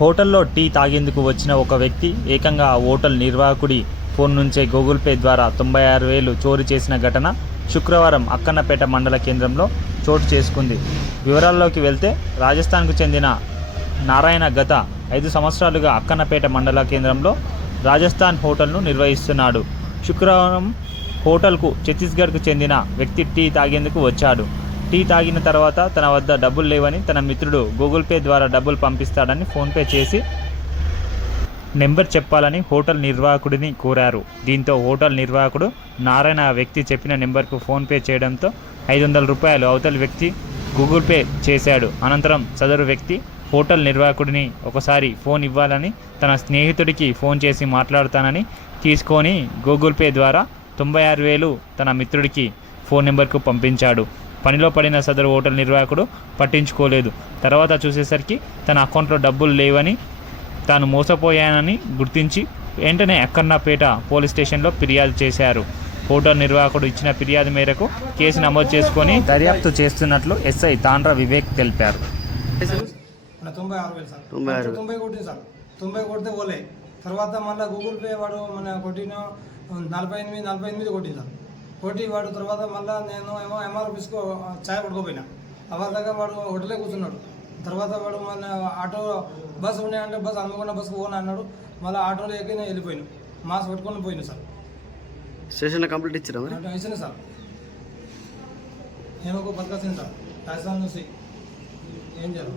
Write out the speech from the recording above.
హోటల్లో టీ తాగేందుకు వచ్చిన ఒక వ్యక్తి ఏకంగా ఆ హోటల్ నిర్వాహకుడి ఫోన్ నుంచే గూగుల్ పే ద్వారా తొంభై ఆరు వేలు చోరీ చేసిన ఘటన శుక్రవారం అక్కన్నపేట మండల కేంద్రంలో చోటు చేసుకుంది. వివరాల్లోకి వెళ్తే రాజస్థాన్కు చెందిన నారాయణ గత ఐదు సంవత్సరాలుగా అక్కన్నపేట మండల కేంద్రంలో రాజస్థాన్ హోటల్ను నిర్వహిస్తున్నాడు. శుక్రవారం హోటల్కు ఛత్తీస్గఢ్కు చెందిన వ్యక్తి టీ తాగేందుకు వచ్చాడు. టీ తాగిన తర్వాత తన వద్ద డబ్బులు లేవని తన మిత్రుడు గూగుల్ పే ద్వారా డబ్బులు పంపిస్తాడని ఫోన్పే చేసి నెంబర్ చెప్పాలని హోటల్ నిర్వాహకుడిని కోరారు. దీంతో హోటల్ నిర్వాహకుడు నారాయణ ఆ వ్యక్తి చెప్పిన నెంబర్కు ఫోన్పే చేయడంతో ఐదు వందల రూపాయలు అవతలి వ్యక్తి గూగుల్ పే చేశాడు. అనంతరం సదరు వ్యక్తి హోటల్ నిర్వాహకుడిని ఒకసారి ఫోన్ ఇవ్వాలని తన స్నేహితుడికి ఫోన్ చేసి మాట్లాడుతానని తీసుకొని గూగుల్ పే ద్వారా తొంభై ఆరు వేలు తన మిత్రుడికి ఫోన్ నెంబర్కు పంపించాడు. పనిలో పడిన సదరు హోటల్ నిర్వాహకుడు పట్టించుకోలేదు. తర్వాత చూసేసరికి తన అకౌంట్లో డబ్బులు లేవని తాను మోసపోయానని గుర్తించి వెంటనే అక్కన్నపేట పోలీస్ స్టేషన్లో ఫిర్యాదు చేశారు. హోటల్ నిర్వాహకుడు ఇచ్చిన ఫిర్యాదు మేరకు కేసు నమోదు చేసుకొని దర్యాప్తు చేస్తున్నట్లు ఎస్ఐ తాండ్ర వివేక్ తెలిపారు. తొంభై కొడితే తర్వాత మళ్ళీ గూగుల్ పే వాడు మన కొట్టిన నలభై ఎనిమిది నలభై ఎనిమిది కొట్టింది సార్. కొట్టి వాడు తర్వాత మళ్ళీ నేను ఏమో ఎంఆర్ఎఫీస్కు ఛాయ్ పడుకోపోయినా అవాళ దాకా వాడు హోటలే కూర్చున్నాడు. తర్వాత వాడు మన ఆటో బస్ ఉన్నాయంటే బస్ అనుకున్న బస్సు పోను అన్నాడు. మళ్ళీ ఆటోలో ఎక్కి నేను వెళ్ళిపోయాను. మాస్క్ పెట్టుకొని పోయినా సార్. స్టేషన్లో కంప్లీట్ ఇచ్చిరా మరి? ఇచ్చిన సార్. నేను ఒక బతకాల్సింది సార్. రాజస్థాన్ నుంచి. ఏం చేయాలి?